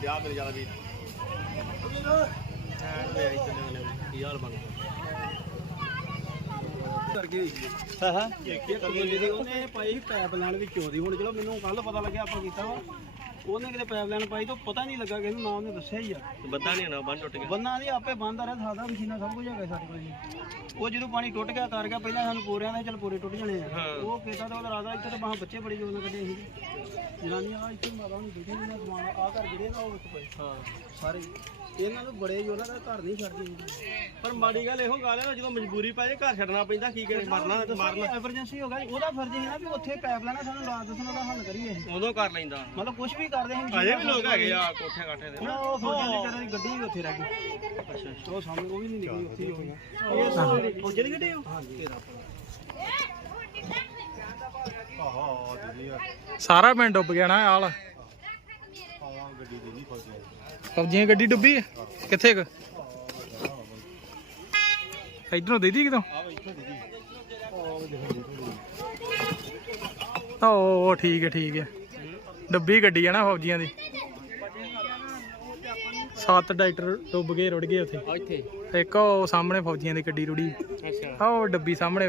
ਵਿਆਹ ਮੇਰੇ ਜ਼ਿਆਦਾ ਵੀ ਐਨ ਵੇ ਆਈ ਚੱਲੇ ਨੇ ਕੀ ਬਣ ਹਾਂ ਹਾਂ। ਇੱਕ ਇੱਕ ਬੰਦੇ ਉਹਨੇ ਪਾਈ ਪੈਪ ਲੈਣ ਵਿੱਚੋਂ ਦੀ ਹੁਣ ਚਲੋ ਮੈਨੂੰ ਕੱਲ ਪਤਾ ਲੱਗਿਆ ਆਪਾਂ ਕੀਤਾ ਵਾ। ਉਹਨੇ ਕਿਤੇ ਪੈਪ ਲੈਣ ਪਾਈ ਤਾਂ ਪਤਾ ਨਹੀਂ ਲੱਗਾ ਕਿ ਇਹਨੂੰ ਨਾ ਉਹਨੇ ਦੱਸਿਆ ਹੀ ਆ। ਬੰਦਾ ਨਹੀਂ ਨਾ ਬੰਨ ਟੁੱਟ ਗਿਆ। ਬੰਨਾ ਦੀ ਆਪੇ ਬੰਦ ਆ ਰਿਹਾ ਸਾਦਾ ਮਸ਼ੀਨਾਂ ਸਭ ਕੁਝ ਹੈਗਾ ਸਾਡੇ ਕੋਲ ਜੀ। ਉਹ ਜਦੋਂ ਪਾਣੀ ਟੁੱਟ ਗਿਆ ਕਰ ਗਿਆ ਪਹਿਲਾਂ ਸਾਨੂੰ ਪੋਰਿਆਂ ਦਾ ਚੱਲ ਪੋਰੇ ਟੁੱਟ ਜਾਣੇ ਆ। ਉਹ ਕੀਤਾ ਤਾਂ ਉਹਦਾ ਰਾਦਾ ਇੱਥੇ ਤਾਂ ਬਾਹਾਂ ਬੱਚੇ ਬੜੀ ਜੋਰ ਨਾਲ ਕੱਢੇ ਸੀ। ਜਨਾਨੀਆਂ ਆ ਇੱਥੇ ਮਾਤਾ ਨੂੰ ਬੈਠੀ ਨੇ ਸਮਾਨ ਆ ਘਰ ਜਿਹੜੇ ਨਾ ਉਹ ਵਿੱਚ ਪਏ। ਹਾਂ। ਸਾਰੇ। ਇਹਨਾਂ ਨੂੰ ਬੜੇ ਜੋਰ ਨਾਲ ਘਰ ਨਹੀਂ ਛੱਡਦੇ ਪਰ ਮਾੜੀ ਗੱਲ ਇਹੋ ਗੱਲ ਹੈ ਜਦੋਂ ਮਜਬੂਰੀ ਪੈ ਜੇ ਘਰ ਛੱਡਣਾ ਪੈਂਦਾ ਕੀ ਕਰੇ ਮਰਨਾ ਤੇ ਮਰਨਾ। ਐਮਰਜੈਂਸੀ ਹੋ ਗਿਆ ਜੀ, ਉਹਦਾ ਫਰਜ਼ ਹੈ ਨਾ ਵੀ ਉੱਥੇ ਪੈਪ ਲੈਣਾ ਸਾਨੂੰ ਰਾਤ ਦੱਸਣ ਦਾ ਹੱਲ ਕਰੀਏ। ਉਦੋਂ ਕਰ ਲੈਂਦਾ। ਮਤਲਬ ਕੁਝ ਵੀ ਕਰਦੇ ਹਾਂ ਅਜੇ ਵੀ ਲੋਕ ਹੈਗੇ ਆ ਕੋਠੇ ਕਾਠੇ ਦੇ। ਨਾ ਉਹ ਫੌਜਾਂ ਦੀ ਤਰ੍ਹਾਂ ਦੀ ਗੱਡੀ ਵੀ ਉੱਥੇ ਰਹਿ ਗਈ। ਅੱਛਾ ਉਹ ਸਾਹਮਣੇ ਉਹ ਵੀ ਨਹੀਂ ਨਿਕਲੀ ਉੱਥੇ ਹੀ ਹੋ ਗਿਆ ਇਹ ਫੌਜਾਂ ਦੀ ਗੱਡੀ ਹਾਂਜੀ। ਸਾਰਾ ਪਿੰਡ ਡੁੱਬ ਗਿਆ ਨਾ ਆਲ ਫੌਜੀਆਂ ਗੱਡੀ ਡੁੱਬੀ ਕਿੱਥੇ ਕ? ਇਧਰੋਂ ਦੇ ਦੀ ਕਿਤੋਂ? ਓ ਠੀਕ ਹੈ ਠੀਕ ਹੈ। ਡੁੱਬੀ ਗੱਡੀ ਆ ਨਾ ਫੌਜੀਆਂ ਦੀ। ਸੱਤ ਡਾਕਟਰ ਡੁੱਬ ਗਏ ਰੁੜ ਗਏ ਉੱਥੇ। ਇੱਕ ਉਹ ਸਾਹਮਣੇ ਫੌਜੀਆਂ ਦੀ ਗੱਡੀ ਰੁੜੀ। ਅੱਛਾ। ਉਹ ਡੱਬੀ ਸਾਹਮਣੇ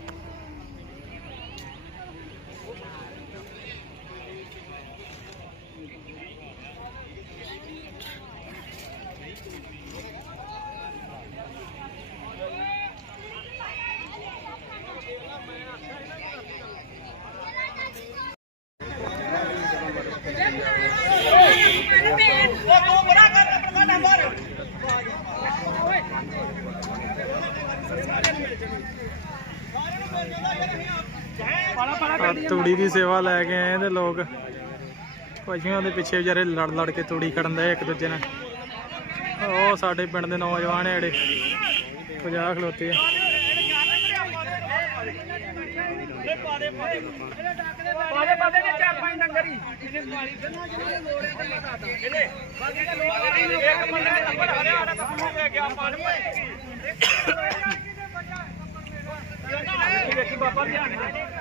ਤੂੜੀ ਦੀ ਸੇਵਾ ਲੈ ਕੇ ਆਏ ਤੇ ਲੋਕ। ਪਸ਼ੂਆਂ ਦੇ ਪਿੱਛੇ ਵਿਚਾਰੇ ਲੜ ਲੜ ਕੇ ਤੂੜੀ ਖੜਨ ਦੇ ਇੱਕ ਦੂਜੇ ਨਾਲ। ਉਹ ਸਾਡੇ ਪਿੰਡ ਦੇ ਨੌਜਵਾਨ ਆ ਜਿਹੜੇ। 50 ਖਲੋਤੇ ਆ। ਪਾਦੇ ਪਾਦੇ ਨੇ ਚਾਰ ਪੰਜ ਡੰਗਰ ਹੀ ਇਹਨੇ ਪਾਲੀ ਫਿਰਨਾ ਜਿਹੜੇ ਲੋੜੇ ਤੇ ਲਗਾ ਇਹਨੇ ਬਾਕੀ ਦੇ ਲੋੜੇ ਇੱਕ ਬੰਦਾ ਨੰਬਰ ਆ ਰਿਹਾ ਸਾਡਾ ਕੱਪੜਾ ਲੈ ਗਿਆ ਪਾਣੀ ਵੇਖੀ ਬਾਬਾ ਧਿਆਨ ਨਾਲ। ਪਾਣੀ ਨਾ ਹਣੀ ਆ ਰਿਹਾ ਨਾ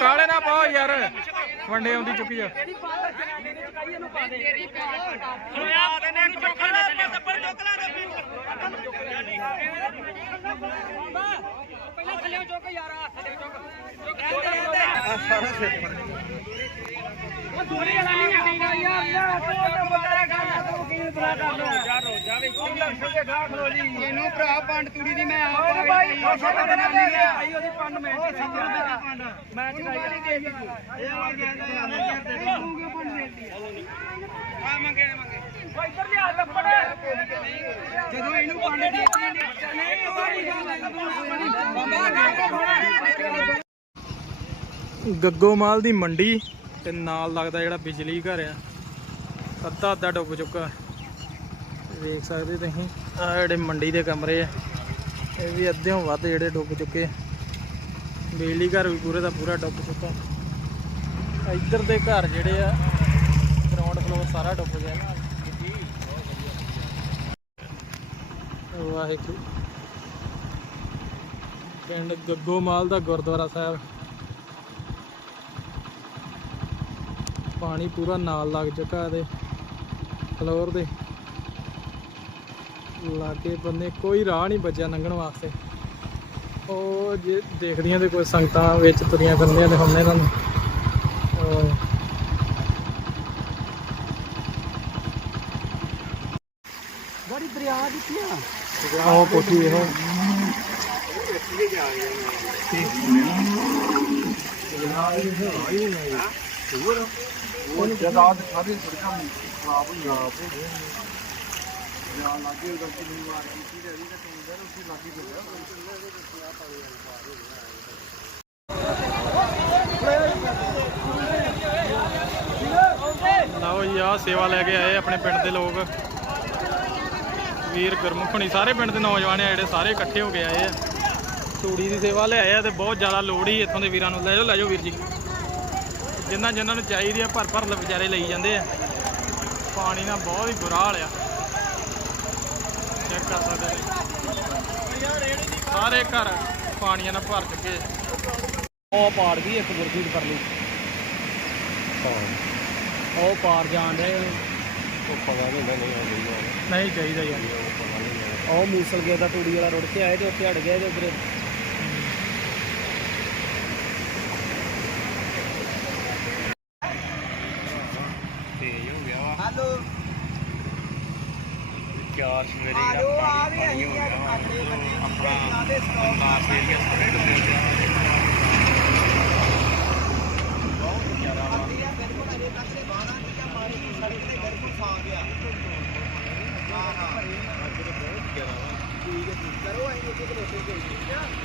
ਕਾਲੇ ਨਾ ਪਾਓ ਯਾਰ। ਵੰਡੇ ਆਉਂਦੀ ਚੁੱਕੀ ਤੇ ਪਹਿਲਾਂ ਥੱਲੇ ਚੁੱਕ ਯਾਰ ਥੱਲੇ ਚੁੱਕ। ਉਹ ਦੂਰੀ ਵਾਲਾ ਇਹਨੂੰ ਭਰਾ ਪੰਡ ਤੂੜੀ ਦੀ ਮੈਂ ਆਪ ਭਾਈ ਖੁਸ਼ ਕਰਨਾ ਨਹੀਂ ਗਿਆ ਭਾਈ ਉਹਦੀ ਪੰਡ ਮੈਂ ਚਕਾਈ ਆ ਪੰਡ ਮੈਂ ਚਕਾਈ ਨਹੀਂ ਦੇ ਦਿੱਤੀ ਇਹ ਆ ਗਿਆ ਯਾਰ ਯਾਰ ਦੇ ਤੂੰ ਕਿਉਂ ਪੰਡ ਦੇਤੀ ਆ ਮੰਗੇ ਮੰਗੇ। ਭਾਈ ਇੱਧਰ ਲਿਆ ਲੱਪੜ। ਜਦੋਂ ਇਹਨੂੰ ਪੰਡ ਦੇਤੀ ਨਹੀਂ ਉਹ ਵਾਲੀ ਗੱਲ ਬਾਬਾ ਨਾ ਹੋਣਾ ਗੱਗੋ ਮਾਲ ਦੀ ਮੰਡੀ ਤੇ ਨਾਲ ਲੱਗਦਾ ਜਿਹੜਾ ਬਿਜਲੀ ਘਰ ਆ। ਅੱਧਾ ਅੱਧਾ ਡੁੱਬ ਚੁੱਕਾ। ਵੇਖ ਸਕਦੇ ਤੁਸੀਂ ਆ ਜਿਹੜੇ ਮੰਡੀ ਦੇ ਕਮਰੇ ਆ, ਇਹ ਵੀ ਅੱਧਿਓਂ ਵੱਧ ਜਿਹੜੇ ਡੁੱਬ ਚੁੱਕੇ ਆ। ਬਿਜਲੀ ਘਰ ਵੀ ਪੂਰੇ ਦਾ ਪੂਰਾ ਡੁੱਬ ਚੁੱਕਾ। ਇੱਧਰ ਦੇ ਘਰ ਜਿਹੜੇ ਆ ਗਰਾਊਂਡ ਫਲੋਰ ਸਾਰਾ ਡੁੱਬ ਗਿਆ। ਵਾਹਿਗੁਰੂ। ਪਿੰਡ ਗੱਗੋਮਾਲ ਦਾ ਗੁਰਦੁਆਰਾ ਸਾਹਿਬ। ਪਾਣੀ ਪੂਰਾ ਨਾਲ ਲੱਗ ਚੁੱਕਾ ਇਹਦੇ ਫਲੋਰ ਦੇ। ਲਾਗੇ ਬੰਨੇ ਕੋਈ ਰਾਹ ਨਹੀਂ ਬਚਿਆ ਲੰਘਣ ਵਾਸਤੇ। ਉਹ ਜੇ ਦੇਖਦੀਆਂ ਤੇ ਕੋਈ ਸੰਗਤਾਂ ਵਿੱਚ ਤੁਰੀਆਂ ਫਿਰਦੀਆਂ ਨੇ ਤੁਹਾਨੂੰ ਗੜੀ ਦਰਿਆ ਦਿੱਤੀਆਂ। ਆਹ ਕੋਠੀ ਇਹ ਇਹ ਜਾ ਰਿਹਾ ਹੈ ਲਓ ਜੀ ਆ ਸੇਵਾ ਲੈ ਕੇ ਆਏ ਆਪਣੇ ਪਿੰਡ ਦੇ ਲੋਕ। ਵੀਰ ਗੁਰਮੁਖਣੀ ਸਾਰੇ ਪਿੰਡ ਦੇ ਨੌਜਵਾਨ ਆ ਜਿਹੜੇ ਸਾਰੇ ਇਕੱਠੇ ਹੋ ਕੇ ਆਏ ਆ। ਤੂੜੀ ਦੀ ਸੇਵਾ ਲੈ ਆਏ ਆ ਤੇ ਬਹੁਤ ਜ਼ਿਆਦਾ ਲੋੜ ਹੀ ਇੱਥੋਂ ਦੇ ਵੀਰਾਂ ਨੂੰ। ਲੈ ਜਾਓ ਲੈ ਜਾਓ ਵੀਰ ਜੀ। ਜਿਨ੍ਹਾਂ ਜਿਨ੍ਹਾਂ ਨੂੰ ਚਾਹੀਦੀ ਆ ਭਰ ਭਰ ਲ ਵਿਚਾਰੇ ਲਈ ਜਾਂਦੇ ਆ। ਪਾਣੀ ਨਾਲ ਬਹੁਤ ਹੀ ਬੁਰਾ ਹਾਲ ਆ। ਚੈੱਕ ਕਰ ਸਕਦੇ ਸਾਰੇ ਘਰ ਪਾਣੀਆਂ ਨਾਲ ਭਰ ਚੁੱਕੇ ਉਹ ਪਾੜ ਗਈ ਇੱਕ ਗੁਰਜੀਤ ਕਰ ਲਈ ਉਹ ਪਾਰ ਜਾਣ ਦੇ ਨਹੀਂ ਚਾਹੀਦਾ ਯਾਰ। ਉਹ ਮੂਸਲ ਗਿਆ ਦਾ ਤੂੜੀ ਵਾਲਾ ਰੁੜ ਕੇ ਆਏ ਤੇ ਉੱਥੇ ਅੜ ਗਿਆ ਤੇ ਉਧਰ ਤੇਜ਼ ਹੋ ਗਿਆ ਵਾ ਹੈਲੋ ਚਾਰ ਸਵੇਰੇ ਜਿਹੜਾ ਪਾਣੀ ਪਾਣੀ ਹੋ ਗਿਆ ਵਾ ਆਪਣਾ ਅੰਦਾਜ਼ ਏਰੀਆ ਸਾਰੇ ਡੁੱਬੇ ਹੋਏ ਆ ਕਰੋ ਅਸੀਂ ਇੱਥੇ ਖਲੋਤੇ ਗਏ